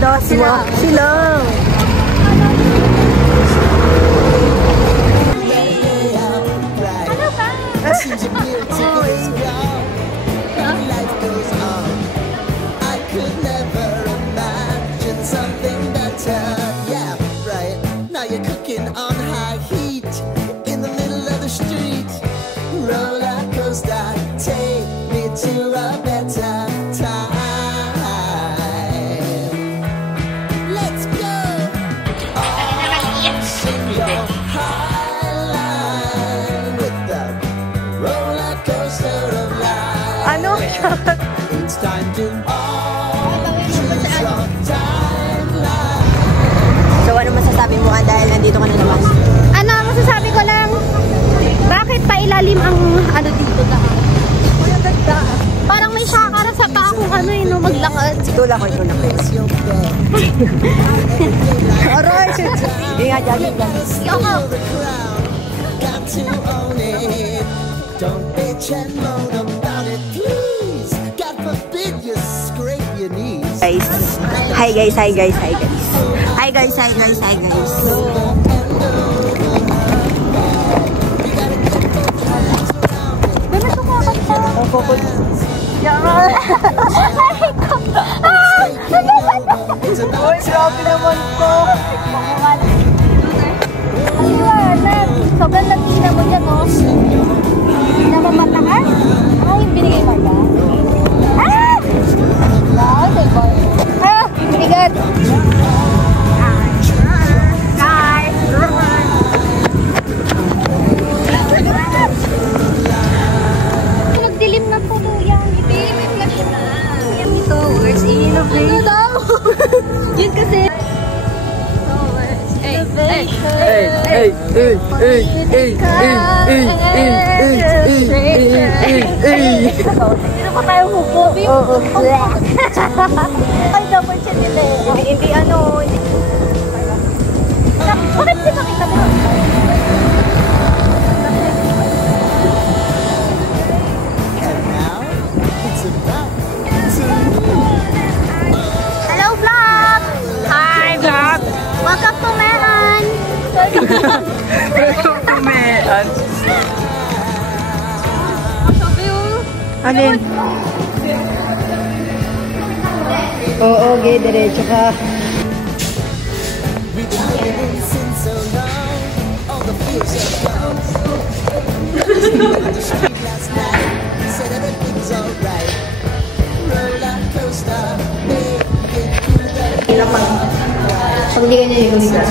12 lang. Ano ba? You're cooking on high heat in the middle of the street. Roller coaster, take me to a better time. Let's go. Sing your highline with the roller coaster of life. Ano? It's time to choose your timeline. So, ano masasabi mo dahil nandito ka na naman? Ano, masasabi ko lang, bakit pa ilalim ang ano dito na? Parang may shakara sa pa akong ano yun, no, maglakad. Tulak ko. Aray! Hindi nga dyan. Yoko! Got to own it. Don't bitch and moan about it, please. God forbid you scrape your knees. Guys. Hi guys. Dala sumakanta. Pupul. Uy, grabe naman po. Aliwanag. Sobrang latina mo dyan, oh. Namamatahan? Ay, binigay mo yan. Ah! Wow, say boy. Ah, binigat. Guys. Nagdilim na po yan. Ipilim yung flash na. Yan ito. Where's innovation? Ano daw? Yun kasi. Sino pa tayo hupo? Ay, dapat siya nila eh. Hindi ano. Bakit di makita mo? Hello vlog! Hi vlog! Welcome to Mehan! Welcome to Mehan! Alin? Oo, okay, diretso ka. Pag hindi ka niya yung isa.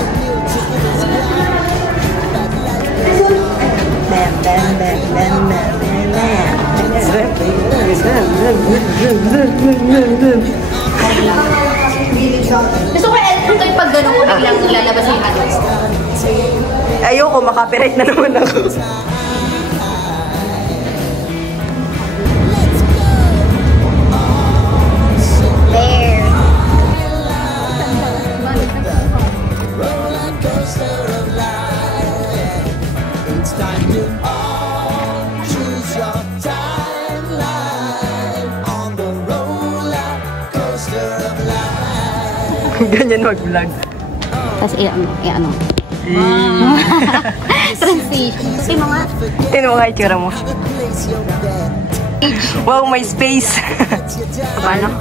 Gusto ko yung pag gano'n ko biglang lalabas yung ano. Ayoko, makapirate na naman ako. There. Ganyan mag-vlog. Tapos ano. Translation. Kasi mga... Tignan mo nga itsura mo. Wow, may space. Paano?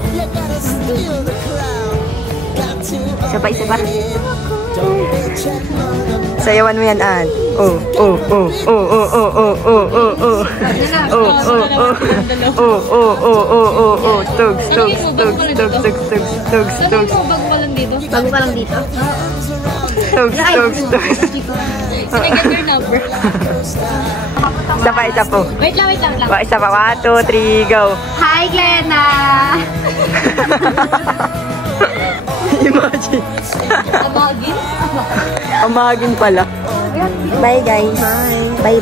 Isa pa. Sayawan mo yan, Ann. Oh. Tugs. Bago pa lang dito. Tugs. Can I get your number? Isa po. Wait lang. Isa pa. 1, 2, 3, go. Hi, Glenna! Imagine. Amagin? Amagin pala. Bye guys. Bye. Bye.